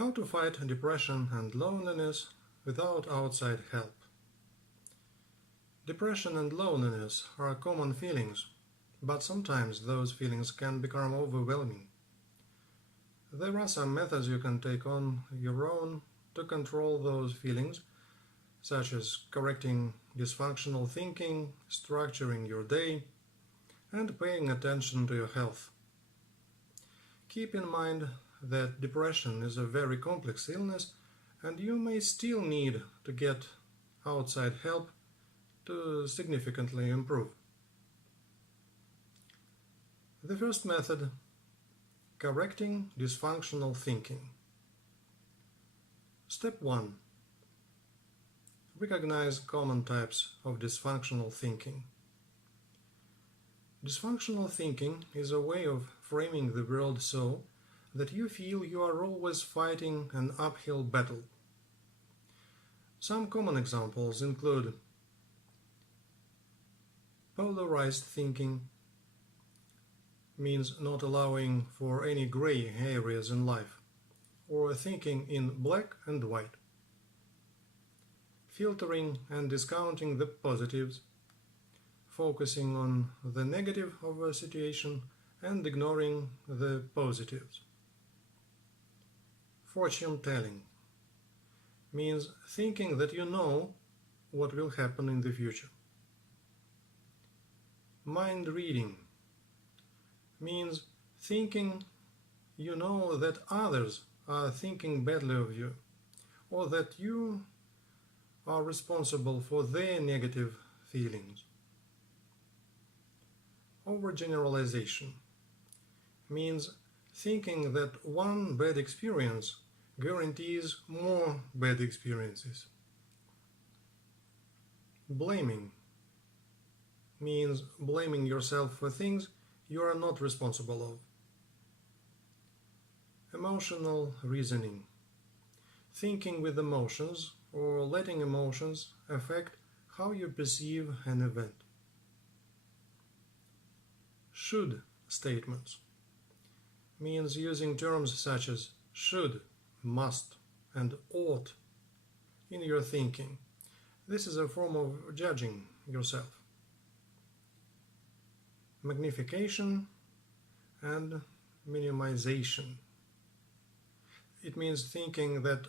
How to fight depression and loneliness without outside help. Depression and loneliness are common feelings, but sometimes those feelings can become overwhelming. There are some methods you can take on your own to control those feelings, such as correcting dysfunctional thinking, structuring your day, and paying attention to your health. Keep in mind that depression is a very complex illness, and you may still need to get outside help to significantly improve. The first method: correcting dysfunctional thinking. Step 1. Recognize common types of dysfunctional thinking. Dysfunctional thinking is a way of framing the world so that you feel you are always fighting an uphill battle. Some common examples include polarized thinking, means not allowing for any gray areas in life, or thinking in black and white. Filtering and discounting the positives, focusing on the negative of a situation and ignoring the positives. Fortune telling means thinking that you know what will happen in the future. Mind reading means thinking you know that others are thinking badly of you, or that you are responsible for their negative feelings. Overgeneralization means thinking that one bad experience guarantees more bad experiences. Blaming means blaming yourself for things you are not responsible of. Emotional reasoning, thinking with emotions or letting emotions affect how you perceive an event. Should statements means using terms such as should, must, and ought in your thinking. This is a form of judging yourself. Magnification and minimization. It means thinking that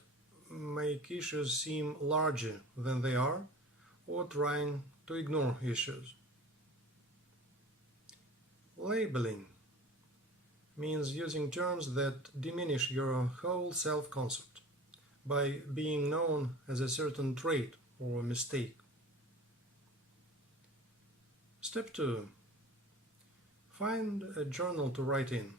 make issues seem larger than they are, or trying to ignore issues. Labeling means using terms that diminish your whole self-concept by being known as a certain trait or mistake. Step 2. Find a journal to write in.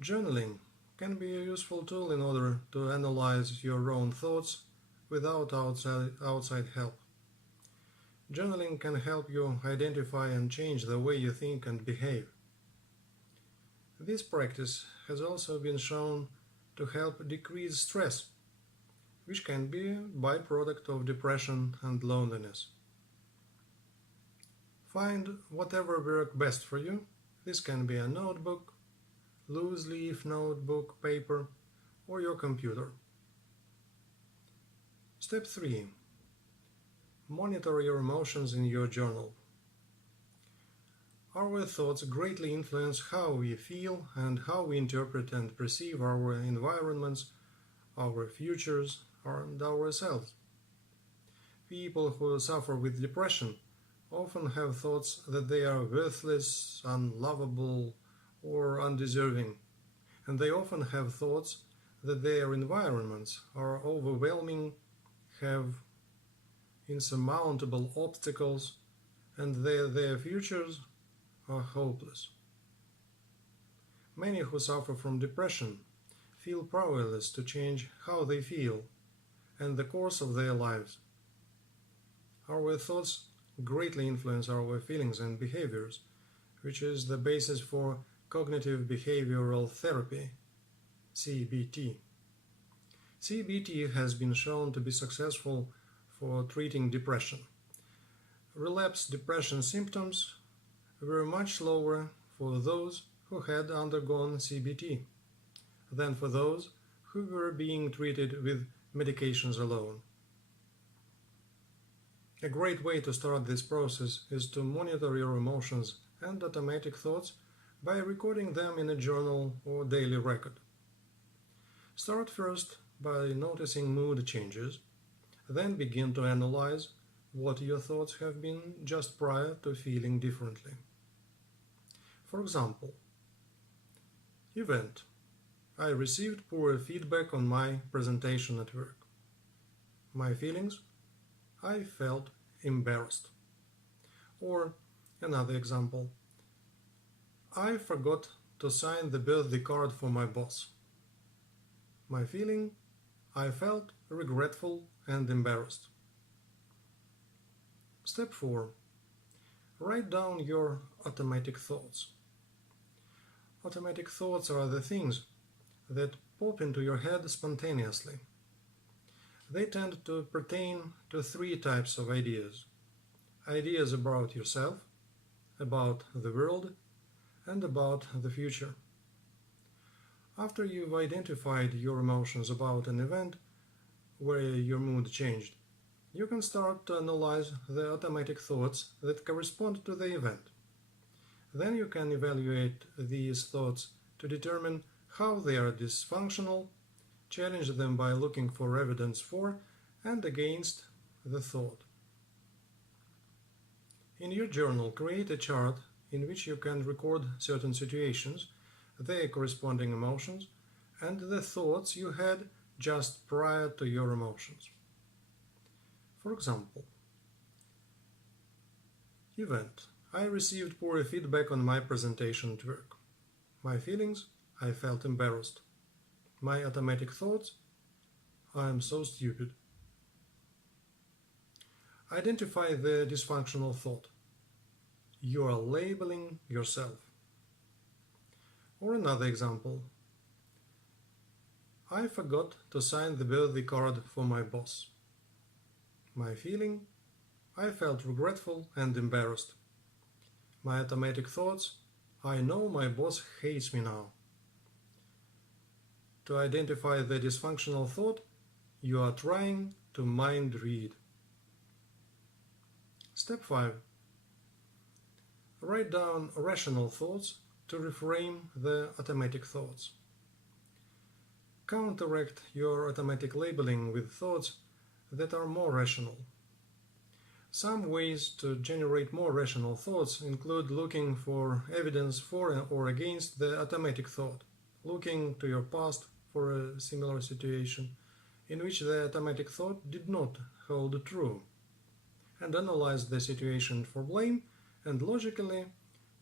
Journaling can be a useful tool in order to analyze your own thoughts without outside help. Journaling can help you identify and change the way you think and behave. This practice has also been shown to help decrease stress, which can be a byproduct of depression and loneliness. Find whatever works best for you. This can be a notebook, loose leaf notebook, paper, or your computer. Step 3. Monitor your emotions in your journal. Our thoughts greatly influence how we feel and how we interpret and perceive our environments, our futures, and ourselves. People who suffer with depression often have thoughts that they are worthless, unlovable, or undeserving, and they often have thoughts that their environments are overwhelming, have insurmountable obstacles, and their futures are hopeless. Many who suffer from depression feel powerless to change how they feel and the course of their lives. Our thoughts greatly influence our feelings and behaviors, which is the basis for cognitive behavioral therapy, CBT. CBT has been shown to be successful for treating depression. Relapse depression symptoms were much lower for those who had undergone CBT than for those who were being treated with medications alone. A great way to start this process is to monitor your emotions and automatic thoughts by recording them in a journal or daily record. Start first by noticing mood changes, then begin to analyze what your thoughts have been just prior to feeling differently. For example, event: I received poor feedback on my presentation at work. My feelings: I felt embarrassed. Or another example: I forgot to sign the birthday card for my boss. My feeling: I felt regretful and embarrassed. Step 4. Write down your automatic thoughts. Automatic thoughts are the things that pop into your head spontaneously. They tend to pertain to 3 types of ideas: ideas about yourself, about the world, and about the future. After you've identified your emotions about an event where your mood changed, you can start to analyze the automatic thoughts that correspond to the event. Then you can evaluate these thoughts to determine how they are dysfunctional, challenge them by looking for evidence for and against the thought. In your journal, create a chart in which you can record certain situations, their corresponding emotions, and the thoughts you had just prior to your emotions. For example, event: I received poor feedback on my presentation at work. My feelings: I felt embarrassed. My automatic thoughts: I am so stupid. Identify the dysfunctional thought. You are labeling yourself. Or another example: I forgot to sign the birthday card for my boss. My feeling: I felt regretful and embarrassed. My automatic thoughts: I know my boss hates me now. To identify the dysfunctional thought, you are trying to mind read. Step 5. Write down rational thoughts to reframe the automatic thoughts. Counteract your automatic labeling with thoughts that are more rational. Some ways to generate more rational thoughts include looking for evidence for or against the automatic thought, looking to your past for a similar situation in which the automatic thought did not hold true, and analyze the situation for blame and logically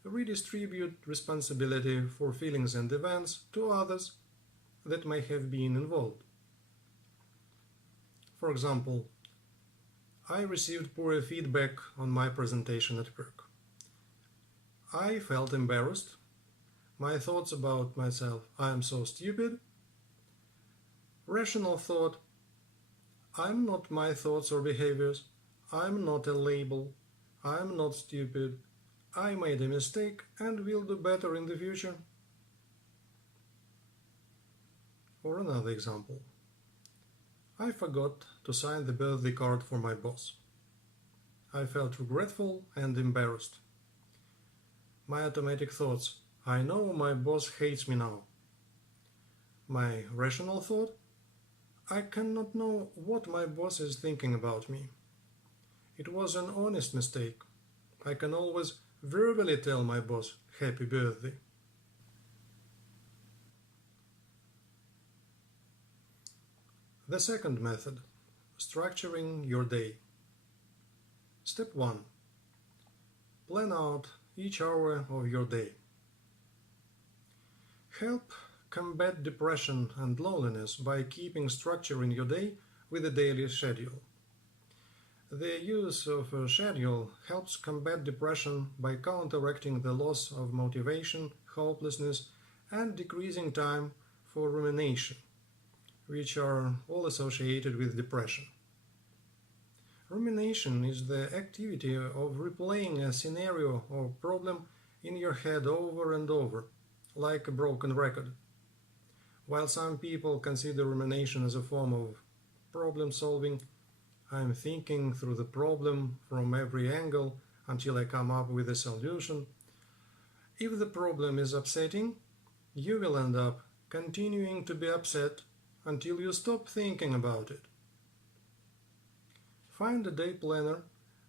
redistribute responsibility for feelings and events to others that may have been involved. For example, I received poor feedback on my presentation at work. I felt embarrassed. My thoughts about myself: I am so stupid. Rational thought: I'm not my thoughts or behaviors. I'm not a label. I'm not stupid. I made a mistake and will do better in the future. Or another example: I forgot to sign the birthday card for my boss. I felt regretful and embarrassed. My automatic thoughts: I know my boss hates me now. My rational thought: I cannot know what my boss is thinking about me. It was an honest mistake. I can always verbally tell my boss happy birthday. The second method: structuring your day. Step 1. Plan out each hour of your day. Help combat depression and loneliness by keeping structure in your day with a daily schedule. The use of a schedule helps combat depression by counteracting the loss of motivation, hopelessness, and decreasing time for rumination, which are all associated with depression. Rumination is the activity of replaying a scenario or problem in your head over and over, like a broken record. While some people consider rumination as a form of problem solving, I'm thinking through the problem from every angle until I come up with a solution. If the problem is upsetting, you will end up continuing to be upset until you stop thinking about it. Find a day planner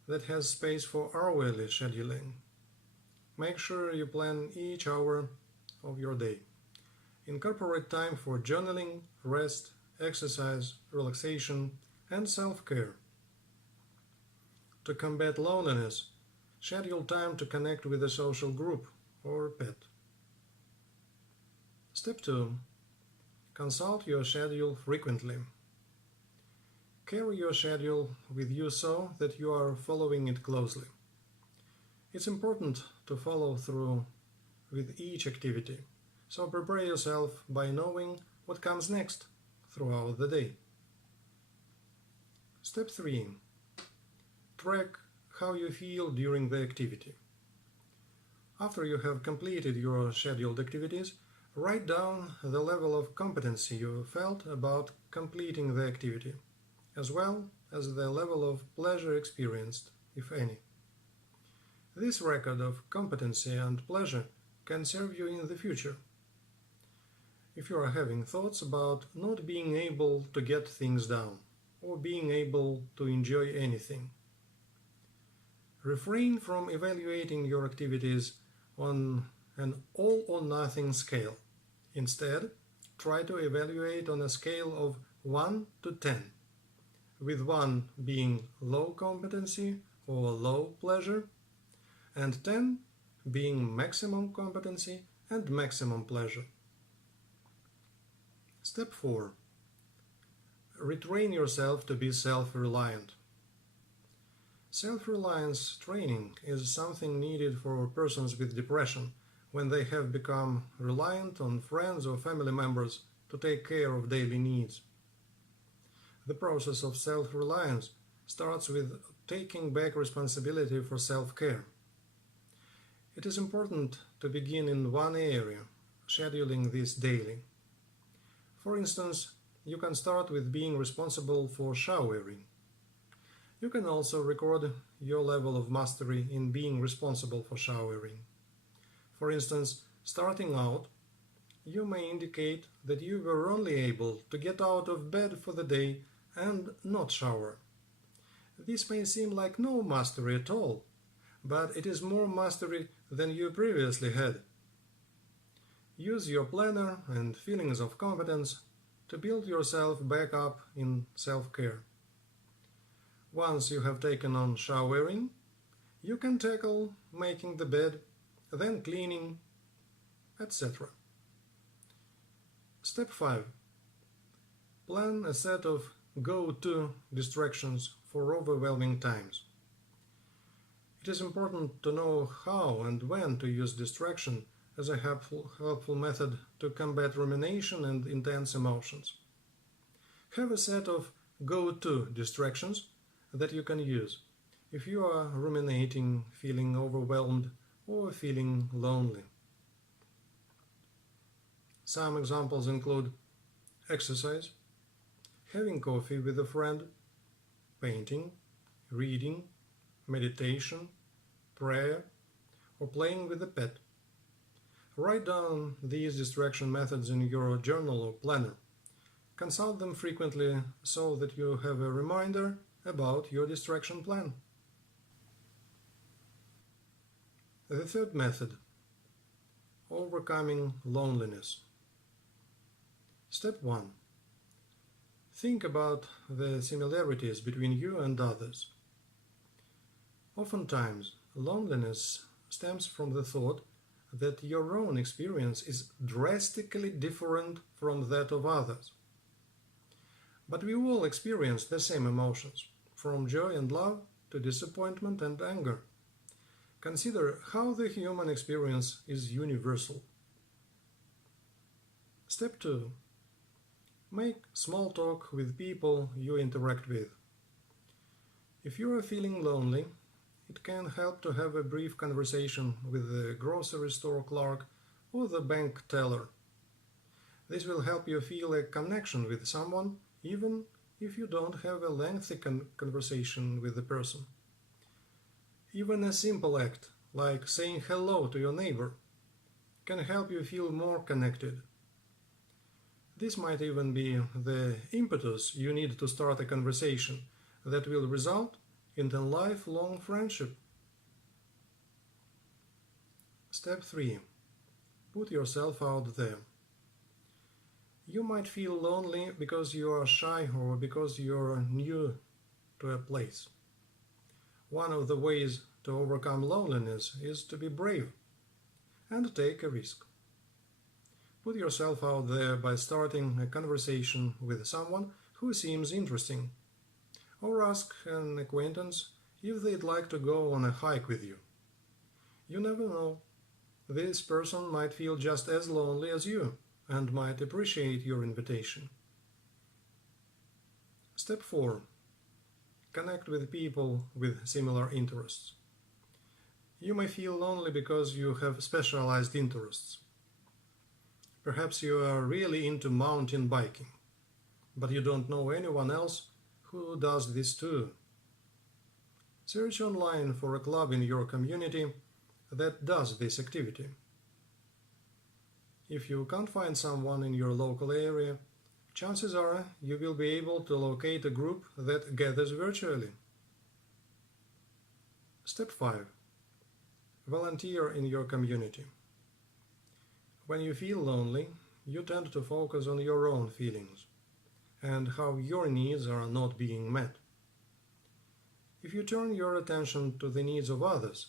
that has space for hourly scheduling. Make sure you plan each hour of your day. Incorporate time for journaling, rest, exercise, relaxation, and self-care. To combat loneliness, schedule time to connect with a social group or pet. Step 2. Consult your schedule frequently. Carry your schedule with you so that you are following it closely. It's important to follow through with each activity, so prepare yourself by knowing what comes next throughout the day. Step 3. Track how you feel during the activity. After you have completed your scheduled activities, write down the level of competency you felt about completing the activity, as well as the level of pleasure experienced, if any. This record of competency and pleasure can serve you in the future. If you are having thoughts about not being able to get things done, or being able to enjoy anything, refrain from evaluating your activities on an all-or-nothing scale. Instead, try to evaluate on a scale of 1 to 10, with 1 being low competency or low pleasure, and 10 being maximum competency and maximum pleasure. Step 4. Retrain yourself to be self-reliant. Self-reliance training is something needed for persons with depression when they have become reliant on friends or family members to take care of daily needs. The process of self-reliance starts with taking back responsibility for self-care. It is important to begin in one area, scheduling this daily. For instance, you can start with being responsible for showering. You can also record your level of mastery in being responsible for showering. For instance, starting out, you may indicate that you were only able to get out of bed for the day and not shower. This may seem like no mastery at all, but it is more mastery than you previously had. Use your planner and feelings of competence to build yourself back up in self-care. Once you have taken on showering, you can tackle making the bed, then cleaning, etc. Step 5. Plan a set of go-to distractions for overwhelming times. It is important to know how and when to use distraction as a helpful method to combat rumination and intense emotions. Have a set of go-to distractions that you can use if you are ruminating, feeling overwhelmed, or feeling lonely. Some examples include exercise, having coffee with a friend, painting, reading, meditation, prayer, or playing with a pet. Write down these distraction methods in your journal or planner. Consult them frequently so that you have a reminder about your distraction plan. The third method, overcoming loneliness. Step 1. Think about the similarities between you and others. Oftentimes, loneliness stems from the thought that your own experience is drastically different from that of others. But we all experience the same emotions, from joy and love to disappointment and anger. Consider how the human experience is universal. Step 2. Make small talk with people you interact with. If you are feeling lonely, it can help to have a brief conversation with the grocery store clerk or the bank teller. This will help you feel a connection with someone, even if you don't have a lengthy conversation with the person. Even a simple act, like saying hello to your neighbor, can help you feel more connected. This might even be the impetus you need to start a conversation that will result in a lifelong friendship. Step 3. Put yourself out there. You might feel lonely because you are shy or because you are new to a place. One of the ways to overcome loneliness is to be brave and take a risk. Put yourself out there by starting a conversation with someone who seems interesting, or ask an acquaintance if they'd like to go on a hike with you. You never know. This person might feel just as lonely as you and might appreciate your invitation. Step 4. Connect with people with similar interests. You may feel lonely because you have specialized interests. Perhaps you are really into mountain biking, but you don't know anyone else who does this too. Search online for a club in your community that does this activity. If you can't find someone in your local area, chances are you will be able to locate a group that gathers virtually. Step 5. Volunteer in your community. When you feel lonely, you tend to focus on your own feelings and how your needs are not being met. If you turn your attention to the needs of others,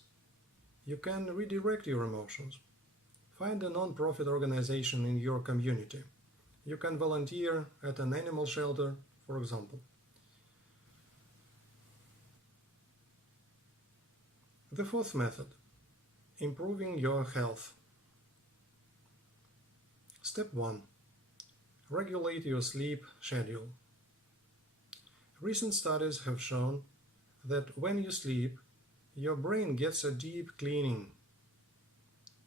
you can redirect your emotions. Find a non-profit organization in your community. You can volunteer at an animal shelter, for example. The 4th method, improving your health. Step 1. Regulate your sleep schedule. Recent studies have shown that when you sleep, your brain gets a deep cleaning.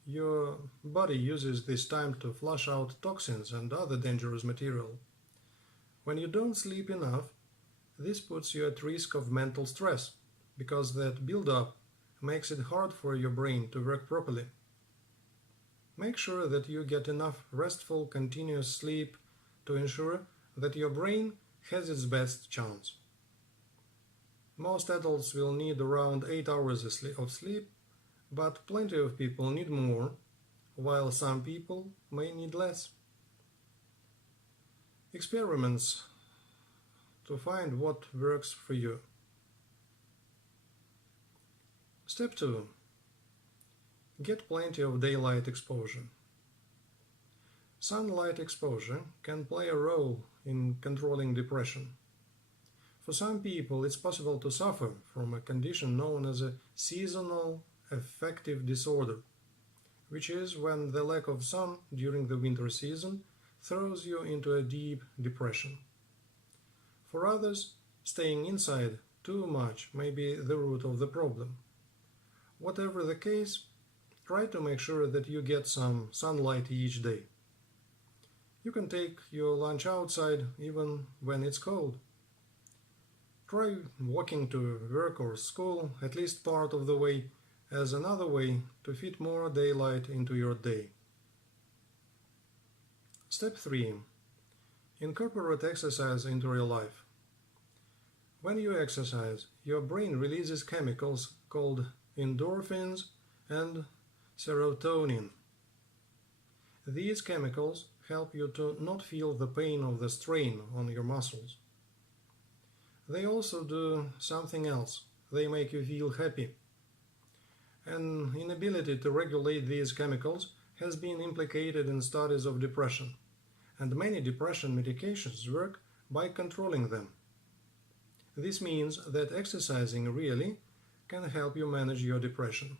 Your body uses this time to flush out toxins and other dangerous material. When you don't sleep enough, this puts you at risk of mental stress, because that build-up makes it hard for your brain to work properly. Make sure that you get enough restful, continuous sleep to ensure that your brain has its best chance. Most adults will need around 8 hours of sleep, but plenty of people need more, while some people may need less. Experiments to find what works for you. Step 2. Get plenty of daylight exposure. Sunlight exposure can play a role in controlling depression. For some people, it's possible to suffer from a condition known as a seasonal affective disorder, which is when the lack of sun during the winter season throws you into a deep depression. For others, staying inside too much may be the root of the problem. Whatever the case, try to make sure that you get some sunlight each day. You can take your lunch outside even when it's cold. Try walking to work or school at least part of the way as another way to fit more daylight into your day. Step 3. Incorporate exercise into your life. When you exercise, your brain releases chemicals called endorphins and serotonin. These chemicals help you to not feel the pain of the strain on your muscles. They also do something else. They make you feel happy. An inability to regulate these chemicals has been implicated in studies of depression, and many depression medications work by controlling them. This means that exercising really can help you manage your depression.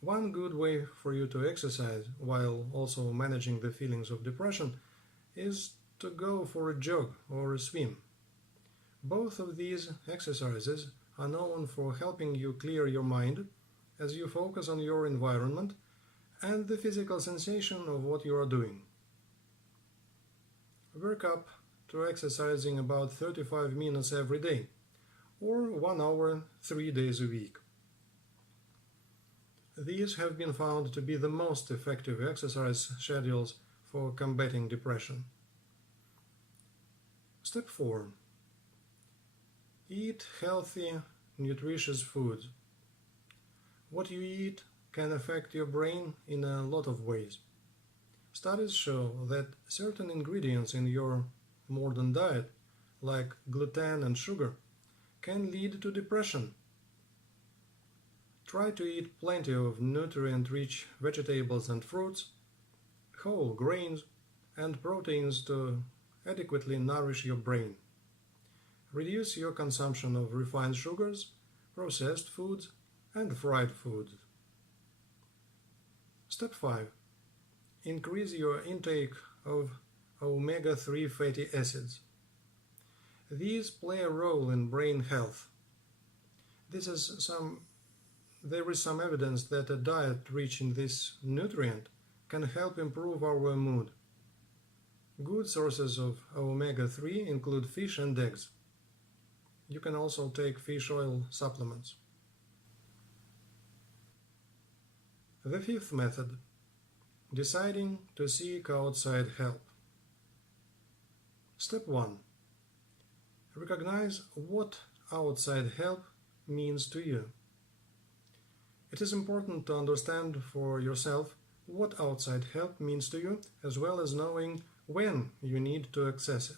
One good way for you to exercise while also managing the feelings of depression is to go for a jog or a swim. Both of these exercises are known for helping you clear your mind as you focus on your environment and the physical sensation of what you are doing. Work up to exercising about 35 minutes every day, or 1 hour 3 days a week. These have been found to be the most effective exercise schedules for combating depression. Step 4. Eat healthy, nutritious foods. What you eat can affect your brain in a lot of ways. Studies show that certain ingredients in your modern diet, like gluten and sugar, can lead to depression. Try to eat plenty of nutrient-rich vegetables and fruits, whole grains, and proteins to adequately nourish your brain. Reduce your consumption of refined sugars, processed foods, and fried foods. Step 5. Increase your intake of omega-3 fatty acids. These play a role in brain health. There is some evidence that a diet rich in this nutrient can help improve our mood. Good sources of omega-3 include fish and eggs. You can also take fish oil supplements. The fifth method: deciding to seek outside help. Step 1. Recognize what outside help means to you. It is important to understand for yourself what outside help means to you, as well as knowing when you need to access it.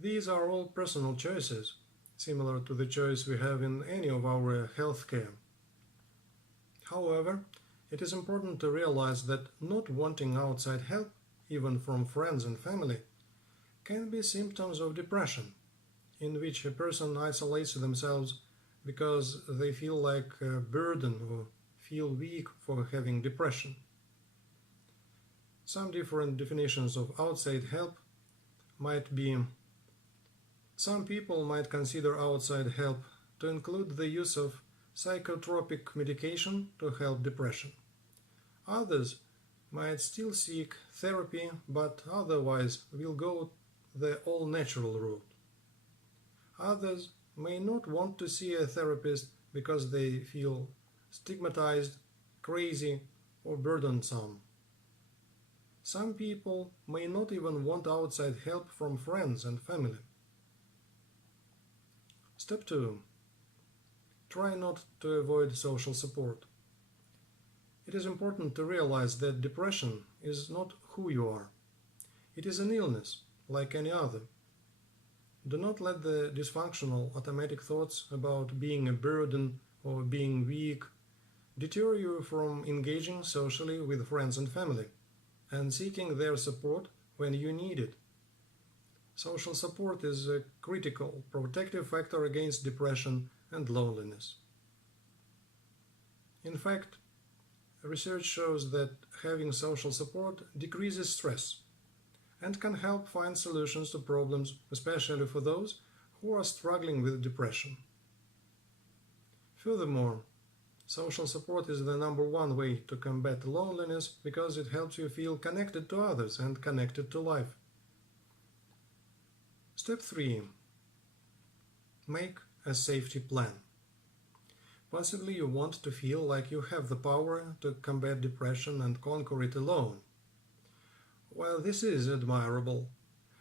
These are all personal choices, similar to the choice we have in any of our health care. However, it is important to realize that not wanting outside help, even from friends and family, can be symptoms of depression, in which a person isolates themselves because they feel like a burden or feel weak for having depression. Some different definitions of outside help might be: some people might consider outside help to include the use of psychotropic medication to help depression. Others might still seek therapy, but otherwise will go the all-natural route. Others may not want to see a therapist because they feel stigmatized, crazy, or burdensome. Some people may not even want outside help from friends and family. Step 2. Try not to avoid social support. It is important to realize that depression is not who you are. It is an illness, like any other. Do not let the dysfunctional automatic thoughts about being a burden or being weak deter you from engaging socially with friends and family and seeking their support when you need it. Social support is a critical protective factor against depression and loneliness. In fact, research shows that having social support decreases stress and can help find solutions to problems, especially for those who are struggling with depression. Furthermore, social support is the #1 way to combat loneliness because it helps you feel connected to others and connected to life. Step 3. Make a safety plan. Possibly you want to feel like you have the power to combat depression and conquer it alone. While this is admirable,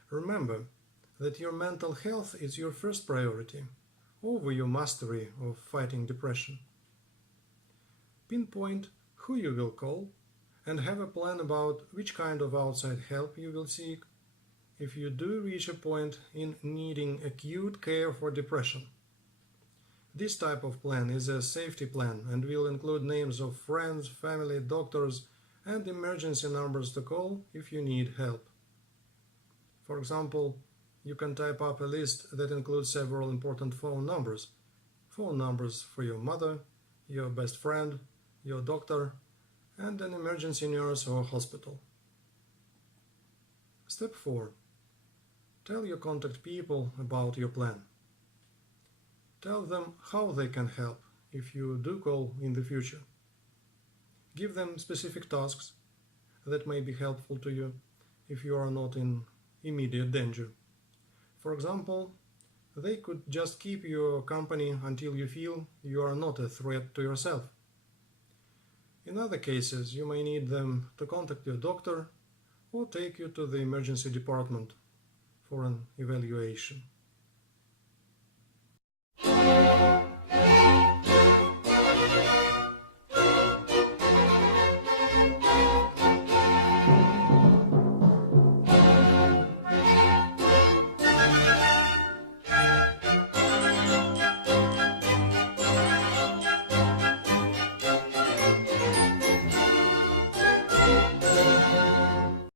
remember that your mental health is your first priority over your mastery of fighting depression. Pinpoint who you will call and have a plan about which kind of outside help you will seek if you do reach a point in needing acute care for depression. This type of plan is a safety plan and will include names of friends, family, doctors, and emergency numbers to call if you need help. For example, you can type up a list that includes several important phone numbers for your mother, your best friend, your doctor, and an emergency nurse or hospital. Step 4. Tell your contact people about your plan. Tell them how they can help if you do call in the future. Give them specific tasks that may be helpful to you if you are not in immediate danger. For example, they could just keep you company until you feel you are not a threat to yourself. In other cases, you may need them to contact your doctor or take you to the emergency department for an evaluation.